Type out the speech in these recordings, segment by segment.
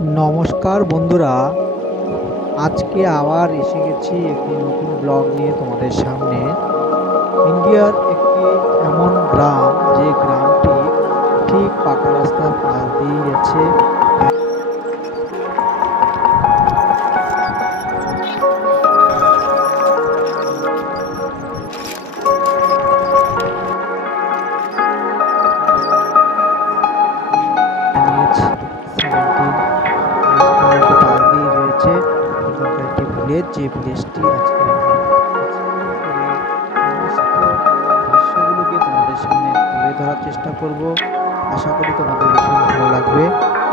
নমস্কার বন্ধুরা, আজকে আবার এসে গেছি একটি নতুন ব্লগ নিয়ে তোমাদের সামনে। ইন্ডিয়ার একটি এমন গ্রাম, যে গ্রামটি ঠিক পাকা রাস্তার পাশ দিয়ে গেছে। পাশ দিয়ে রয়েছে এখানকার একটি ভিলেজ, যে ভিলেজটি আজকে দৃশ্যগুলোকে তোমাদের সামনে তুলে ধরার চেষ্টা করব। আশা করি তোমাদের ভীষণ ভালো লাগবে।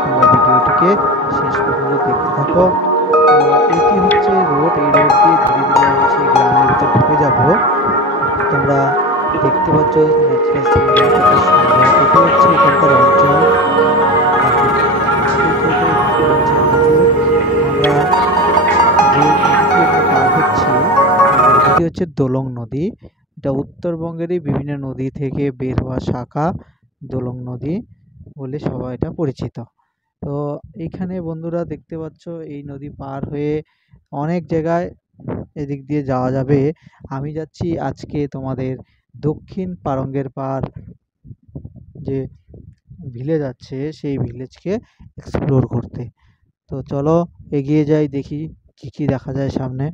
তোমরা ভিডিওটিকে শেষ পর্যন্ত দেখতে থাকো। এটি হচ্ছে রোড, এই রোড দিয়ে ধীরে ধীরে আমি সেই গ্রামের ভিতরে ঢুকে যাব। তোমরা দেখতে পাচ্ছ ন্যাচারাল সিনারি কত সুন্দর। এটি হচ্ছে এখানকার অঞ্চল। এটি হচ্ছে দোলং নদী। এটা উত্তরবঙ্গেরই বিভিন্ন নদী থেকে বের হওয়া শাখা দোলং নদী বলে সবাই এটা পরিচিত। তো এইখানে বন্ধুরা দেখতে পাচ্ছ, এই নদী পার হয়ে অনেক জায়গায় এদিক দিয়ে যাওয়া যাবে। আমি যাচ্ছি আজকে তোমাদের দক্ষিণ পারঙ্গের পার যে ভিলেজ আছে, সেই ভিলেজকে এক্সপ্লোর করতে। তো চলো এগিয়ে যাই, দেখি কি কি দেখা যায় সামনে।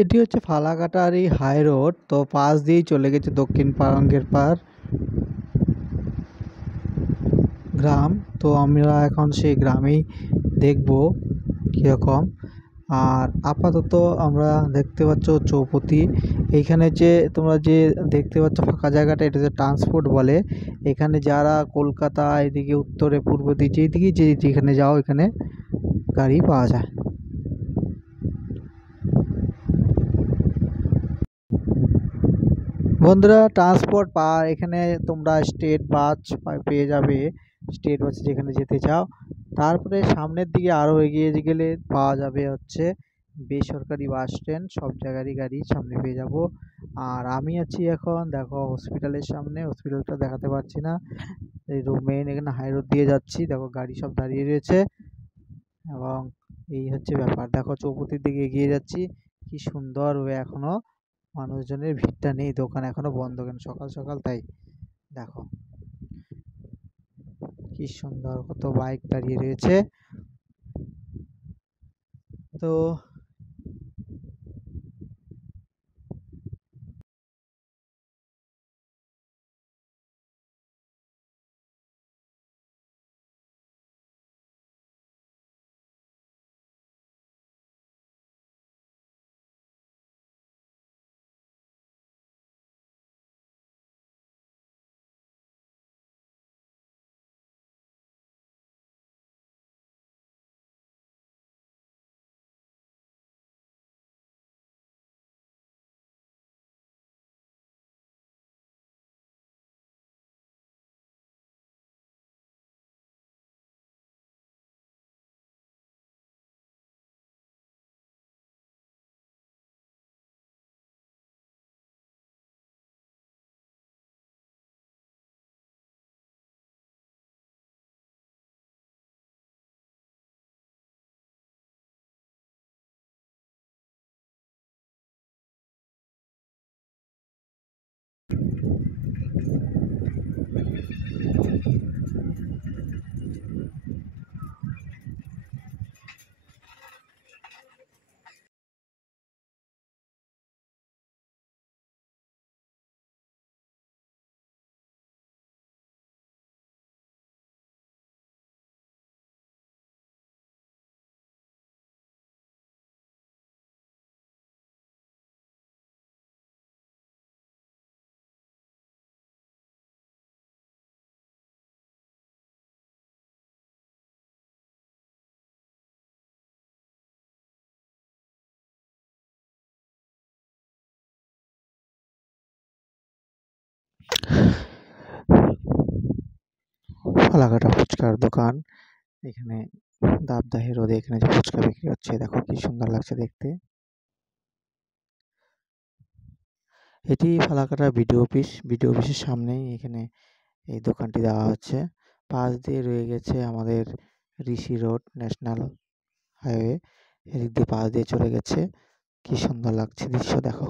এটি হচ্ছে ফালাকাটারি হাই রোড। তো পাশ দিয়েই চলে গেছে দক্ষিণ পারঙ্গের পার গ্রাম। তো আমরা এখন সেই গ্রামেই দেখব কীরকম। আর আপাতত আমরা দেখতে পাচ্ছ চৌপতি। এইখানে যে তোমরা যে দেখতে পাচ্ছ ফাঁকা জায়গাটা, এটা যে ট্রান্সপোর্ট বলে। এখানে যারা কলকাতা এদিকে উত্তরে পূর্ব দিকে যেদিকে যেখানে যাও, এখানে গাড়ি পাওয়া যায়। বন্ধুরা, ট্রান্সপোর্ট এখানে তোমরা স্টেট বাস পেয়ে যাবে, স্টেট বাসে যেখানে যেতে চাও। তারপরে সামনের দিকে আরও এগিয়ে গেলে পাওয়া যাবে হচ্ছে বেসরকারি বাস স্ট্যান্ড। সব জায়গারই গাড়ি সামনে পেয়ে যাব। আর আমি আছি এখন দেখো হসপিটালের সামনে। হসপিটালটা দেখাতে পারছি না, এই মেইন এখানে হাই রোড দিয়ে যাচ্ছি। দেখো গাড়ি সব দাঁড়িয়ে রয়েছে, এবং এই হচ্ছে ব্যাপার। দেখো চৌপতির দিকে এগিয়ে যাচ্ছি, কি সুন্দর ওয়ে। এখনো মানুষজনের ভিড়টা নেই, দোকান এখনো বন্ধ, কেন সকাল সকাল তাই। দেখো কি সুন্দর, কত বাইক দাঁড়িয়ে রয়েছে। তো ফালাকাটা ফুচকার দোকান। এখানে দাবদাহে রোদে এখানে যে ফুচকা বিক্রি হচ্ছে, দেখো কি সুন্দর লাগছে দেখতে। এটি ফালাকাটা বিডিও অফিস। বিডিও অফিসের সামনেই এখানে এই দোকানটি দেওয়া হচ্ছে। পাশ দিয়ে রয়ে গেছে আমাদের ঋষি রোড ন্যাশনাল হাইওয়ে, এদিক দিয়ে পাশ দিয়ে চলে গেছে। কি সুন্দর লাগছে দৃশ্য দেখো।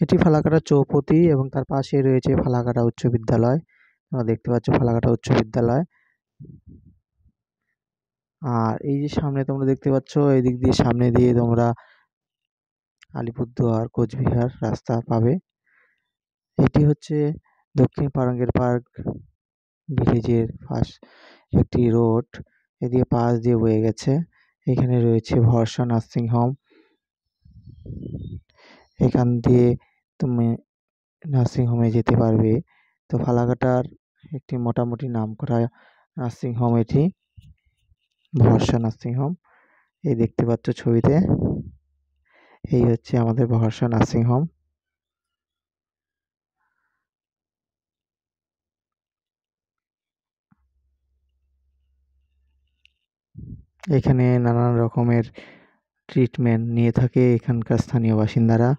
এটি ফালাকাটা চৌপতি এবং তার পাশে রয়েছে ফালাকাটা উচ্চ বিদ্যালয়। তোমরা দেখতে পাচ্ছ ফালাকাটা উচ্চ বিদ্যালয়। আর এই যে সামনে তোমরা দেখতে পাচ্ছ, এই দিক দিয়ে সামনে দিয়ে তোমরা আলিপুরদুয়ার কোচবিহার রাস্তা পাবে। এটি হচ্ছে দক্ষিণ পারাঙ্গের পার্ক ভিলেজের একটি রোড, এদিকে পাশ দিয়ে বয়ে গেছে। এখানে রয়েছে ভরসা নার্সিং হোম। এখান দিয়ে তুমি নার্সিং হোমে যেতে পারবে। তো ফালাকাটার একটি মোটামুটি নামকরা নার্সিং হোম এটি, ভরসা নার্সিং হোম। এই দেখতে পাচ্ছ ছবিতে, এই হচ্ছে আমাদের ভরসা নার্সিং হোম। এখানে নানান রকমের ট্রিটমেন্ট নিয়ে থাকে এখানকার স্থানীয় বাসিন্দারা।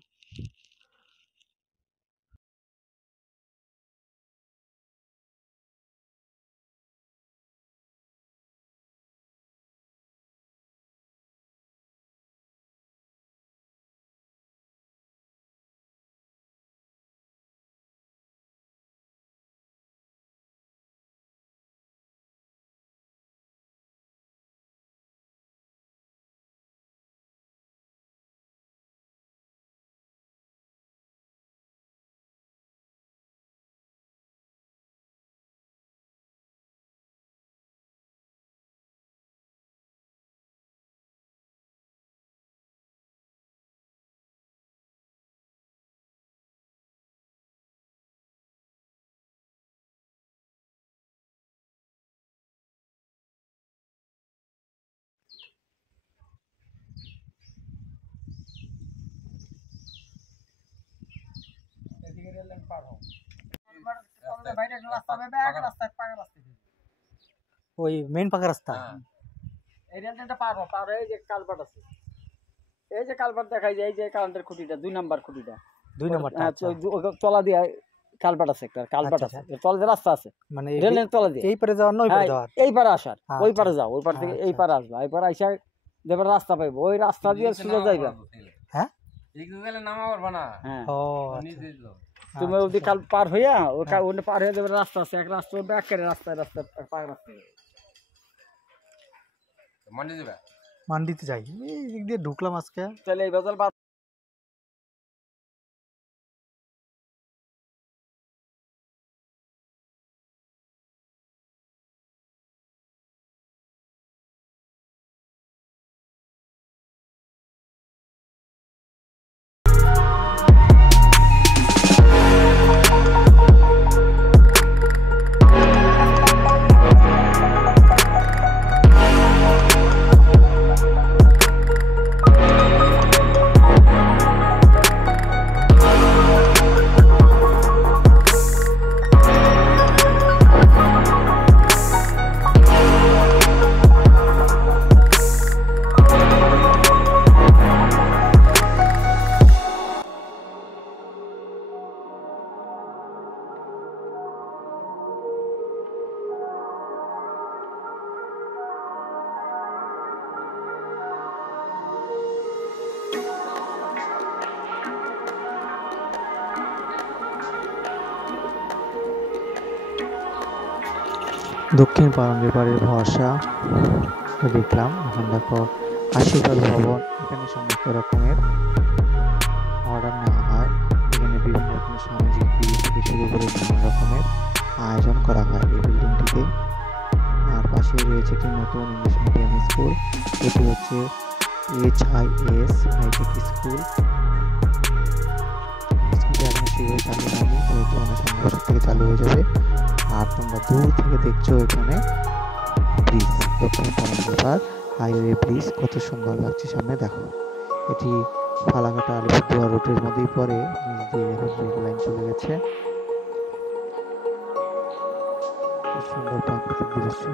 ওই মেইন পাকা রাস্তা। এই রেল লাইনটা পার হয়ে যে কালভার্ট আছে, এই যে কালভার্ট দেখাই যায়, এই যে কারেন্টের খুঁটিটা 2 নাম্বার খুঁটিটা, 2 নম্বরটা, হ্যাঁ আচ্ছা। তলা দিয়ে কালভার্ট আছে, একটা কালভার্ট আচ্ছা, আছে, তলা দিয়ে রাস্তা আছে, মানে রেল লাইনের তলা দিয়ে। এই পারে যাওয়ার না ওই পারে হ্যাঁ, যাওয়ার? এই পারে আসার, ওই আচ্ছা, পারে যাও, ওই পার থেকে এই আচ্ছা, পারে আসবা, এই পারে আইসা যেবার রাস্তা পাইবো, ওই রাস্তা দিয়ে সোজা যাইবা। হ্যাঁ? হ্যাঁ, ও আচ্ছা, তুমি আচ্ছা, ওদি আচ্ছা। কাল পার হইয়া ওই হ্যাঁ। ওখানে পার হয়ে যাবে, রাস্তা আছে, এক রাস্তা উঠবে, একেবারে রাস্তায় রাস্তায় পার রাস্তা। মান্ডিতে যাই, এই দিক দিয়ে ঢুকলাম আজকে। তাহলে এই বাজার দক্ষিণ পারঙ্গের বাড়ির ভরসা দেখলাম। এখন দেখো আশীর্বাদ ভবন, এখানে সমস্ত রকমের অর্ডার নেওয়া হয়। এখানে বিভিন্ন রকমের সামাজিক বিয়ে থেকে শুরু করে নানান রকমের আয়োজন করা হয় এই বিল্ডিংটিতে। আর পাশে রয়েছে একটি নতুন ইংলিশ মিডিয়াম স্কুল, এটি হচ্ছে HIS হাইটেক স্কুল। স্কুলটি এখন সেভাবে চালু হয়নি, যেহেতু অনেক সামনে বছর থেকে চালু হয়ে যাবে। আর তোমরা দূর থেকে দেখছো এখানে ব্রিজ, দক্ষিণ পারঙ্গের হাইওয়ে ব্রিজ, কত সুন্দর লাগছে সামনে দেখো। এটি ফালাকাটা আলিপুরদুয়ার রোডের মধ্যেই পড়ে, নিচ দিয়ে রেল লাইন চলে গেছে। কি সুন্দর প্রাকৃতিক দৃশ্য।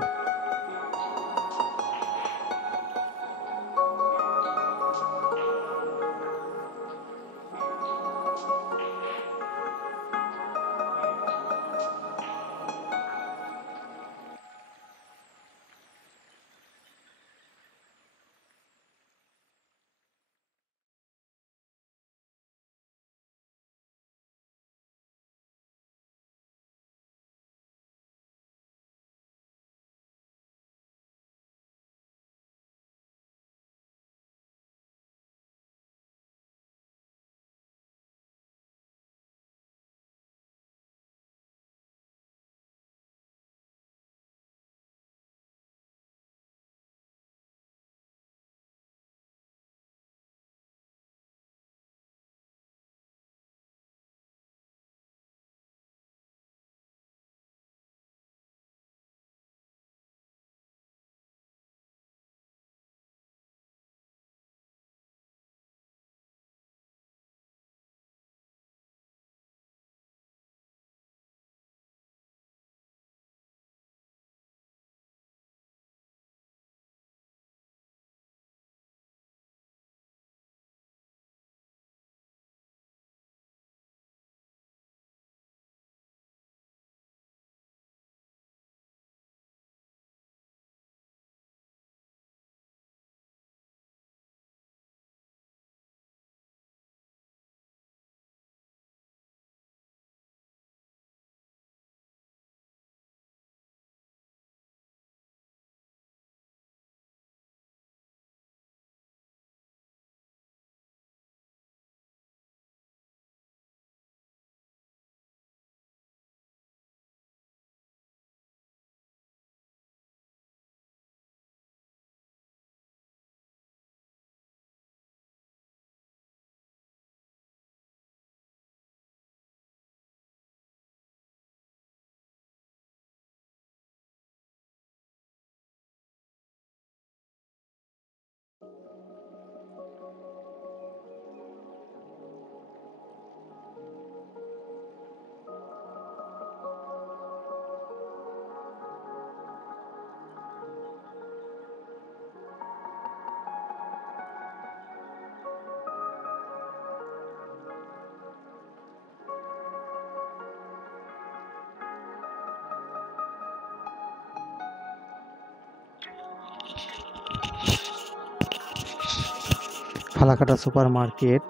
ফালাকাটা সুপার মার্কেট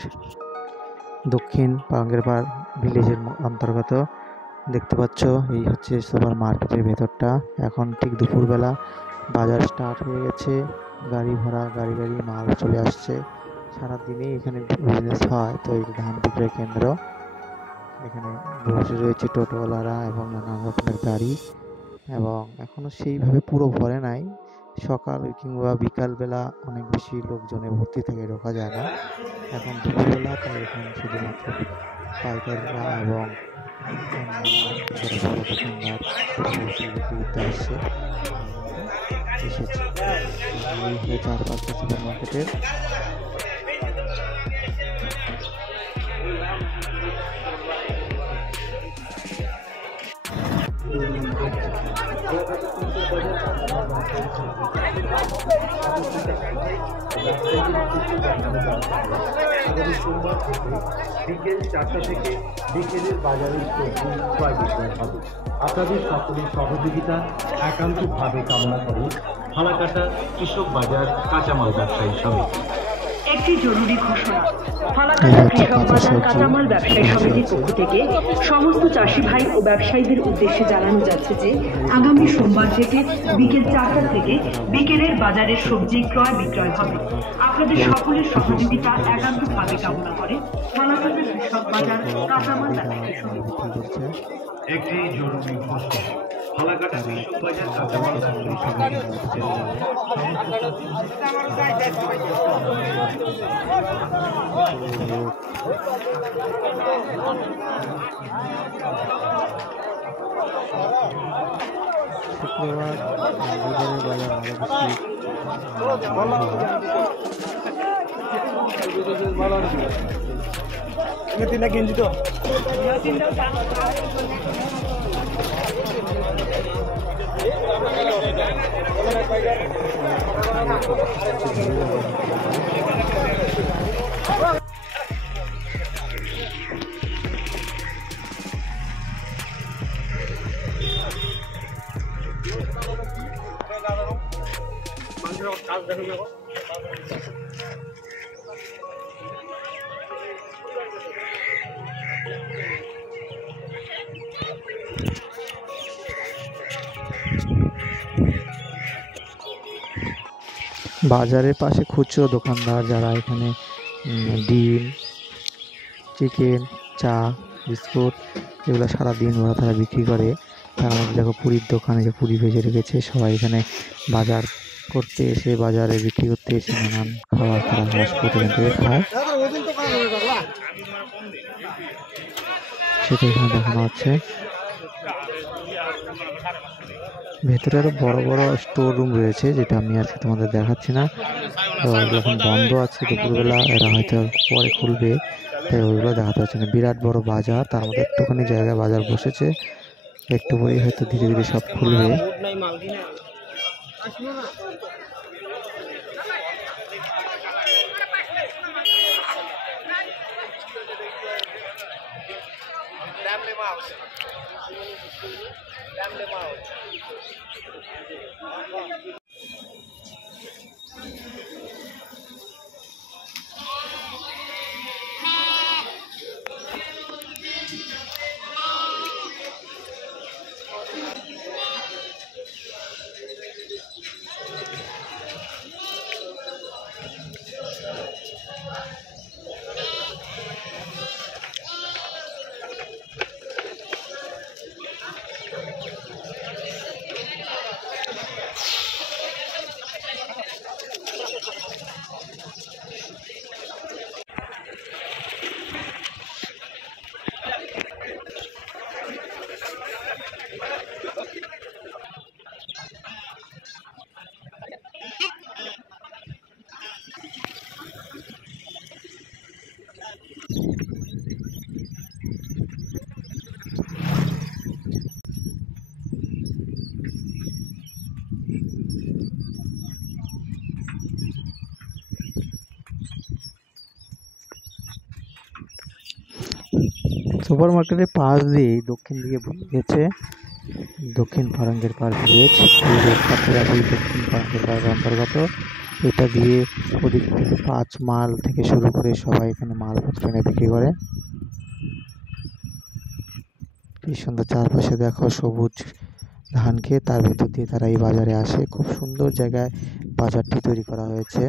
দক্ষিণ পাঙ্গেরপাড় ভিলেজের অন্তর্গত। দেখতে পাচ্ছ এই হচ্ছে সুপার মার্কেটের ভেতরটা। এখন ঠিক দুপুরবেলা, বাজার স্টার্ট হয়ে গেছে, গাড়ি ঘোড়া গাড়ি মাল চলে আসছে। সারাদিনই এখানে বিজনেস হয়। তো এই ধান বিক্রয় কেন্দ্র, এখানে বসে রয়েছে টোটোওয়ালারা এবং নানা রকমের গাড়ি, এবং এখনো সেইভাবে পুরো ভরে নাই। সকাল কিংবা বিকালবেলা অনেক বেশি লোকজনে ভর্তি থেকে ঢোকা যায় না। এখন দুপুরবেলা, তাই এখন শুধুমাত্র পাইকাররা এবং যারা বড় দোকানদার সবজি বিক্রি করতে আসছে এসেছে। এই হলো চারপাশটা সুপার মার্কেটের। সোমবার থেকে বিকেল 4টা থেকে বিকেলের বাজারে ক্রয় বিক্রয় হবে। আপনাদের সকলের সহযোগিতা একান্তভাবে কামনা করে ফালাকাটা কৃষক বাজার কাঁচামাল ব্যবসায়ী সমিতি। একটি জরুরি ঘোষণা। ফালাকাটা কৃষক বাজার কাঁচামাল ব্যবসায়ী সমিতির পক্ষ থেকে সমস্ত চাষি ভাই ও ব্যবসায়ীদের উদ্দেশ্যে জানানো যাচ্ছে যে আগামী সোমবার থেকে বিকেল 4টা থেকে বিকেলের বাজারের সবজি ক্রয় বিক্রয় হবে। আপনাদের সকলের সহযোগিতা একান্তভাবে কামনা করে ফালাকাটা কৃষক বাজার কাঁচামাল ব্যবসায়ী সমিতি। একটি জরুরি ঘোষণা। ফালাকাটা কৃষক বাজার কাঁচামাল ব্যবসায়ী সমিতি শুক্রবার বাজার আরো বেশি তিনটা কিনছি তো বাজারের পাশে খুচরো দোকানদার যারা এখানে ডিম, চিকেন, চা, বিস্কুট এগুলো সারাদিন ওরা তারা বিক্রি করে। তার মধ্যে দেখো পুরীর দোকানে যে পুরি ভেজে রেখেছে। সবাই এখানে বাজার করতে এসে, বাজারে বিক্রি করতে এসে নানান খাবার তারা ফাস্টফুড এখান থেকে খায়, সেটা এখানে দেখানো হচ্ছে। ভেতরে আরো বড় বড় স্টোর রুম রয়েছে, যেটা আমি আজকে তোমাদের দেখাচ্ছি না। তো এখন বন্ধ আছে, দুপুরবেলা এরা হয়তো পরে খুলবে, তাই ওইগুলো দেখাতে হচ্ছে না। বিরাট বড় বাজার, তার মধ্যে একটুখানি জায়গায় বাজার বসেছে, একটু পরেই হয়তো ধীরে ধীরে সব খুলবে। সুপার মার্কেটের পাশ দিয়ে দক্ষিণ দিকে বয়ে গেছে দক্ষিণ ফারাঙ্গের পাড় ভিলেজ, দক্ষিণ ফারাঙ্গের পাড়ের অন্তর্গত। এটা দিয়ে ওদিক থেকে 5 মাল থেকে শুরু করে সবাই এখানে মালপত্র এনে বিক্রি করে। কি সুন্দর চারপাশে দেখো সবুজ ধান খেয়ে, তার ভেতর দিয়ে তারা এই বাজারে আসে। খুব সুন্দর জায়গায় বাজারটি তৈরি করা হয়েছে।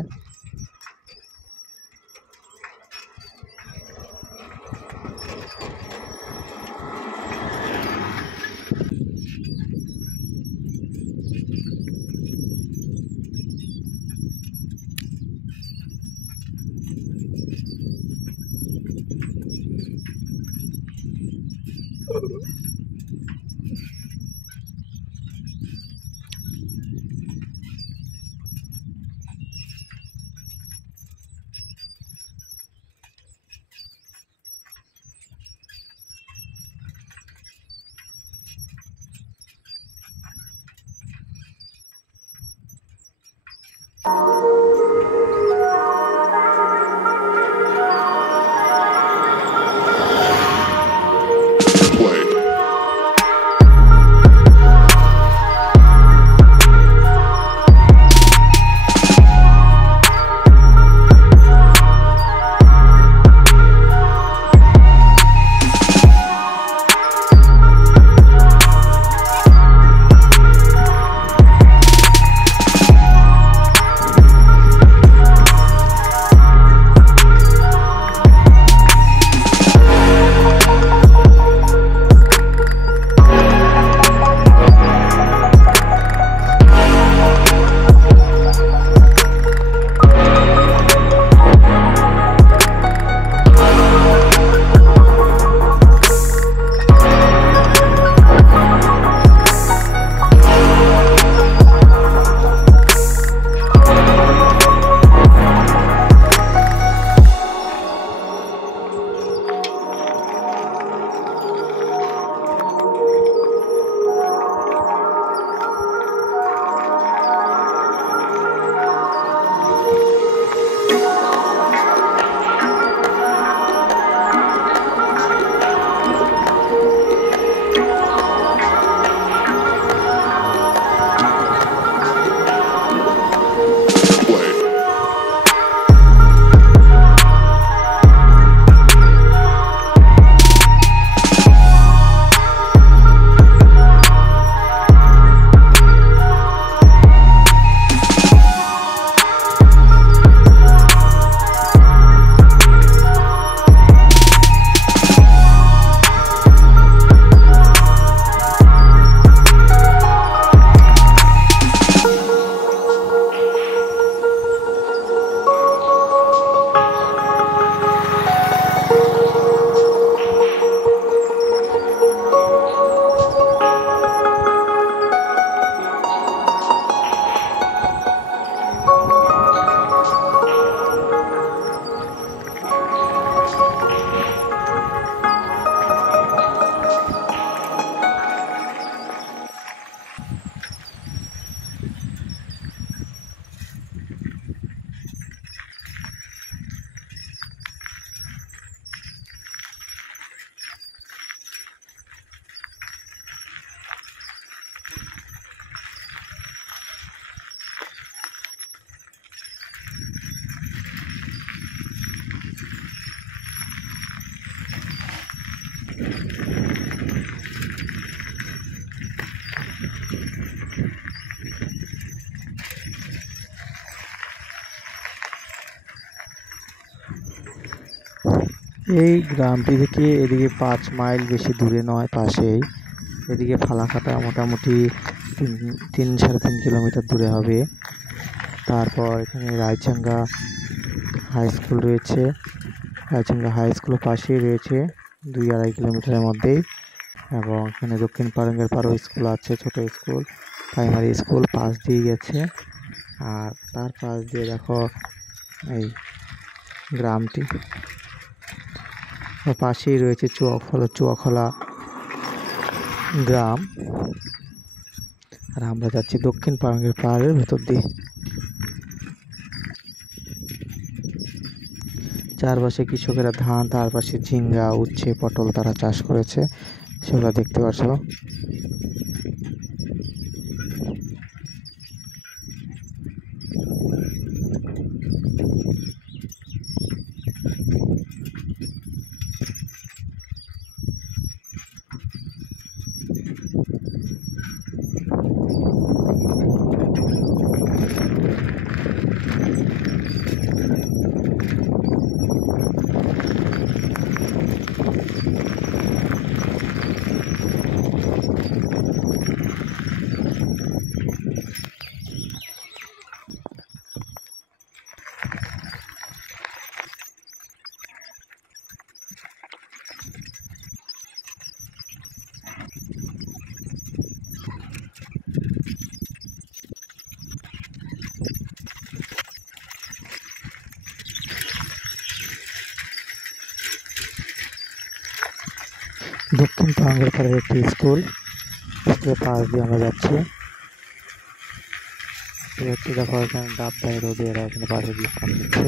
এই গ্রামটি থেকে এদিকে 5 মাইল বেশি দূরে নয়, পাশেই। এদিকে ফালাকাটা মোটামুটি 3-3.5 কিলোমিটার দূরে হবে। তারপর এখানে রায়চাঙ্গা হাই স্কুল রয়েছে। রায়চাঙ্গা হাই স্কুল পাশেই রয়েছে 2-2.5 কিলোমিটারের মধ্যেই। এবং এখানে দক্ষিণ ফারাঙ্গের পাড়ও স্কুল আছে, ছোট স্কুল, প্রাইমারি স্কুল পাশ দিয়ে গেছে। আর তার পাশ দিয়ে দেখো এই গ্রামটি, পাশেই রয়েছে চুয়াখলা গ্রাম। আর আমরা যাচ্ছি দক্ষিণ ফারাঙ্গের পাহাড়ের ভেতর দিয়ে। চারপাশে কৃষকেরা ধান, তার পাশে ঝিঙ্গা, উচ্ছে, পটল তারা চাষ করেছে, সেগুলো দেখতে পাচ্ছ। টাঙ্গের পাড়ের একটি স্কুলের পাশ দিয়ে আমরা যাচ্ছি। দেখো এখানে ডাব ভাই রোদে এরা এখানে পাশে বিশ্রাম নিচ্ছে।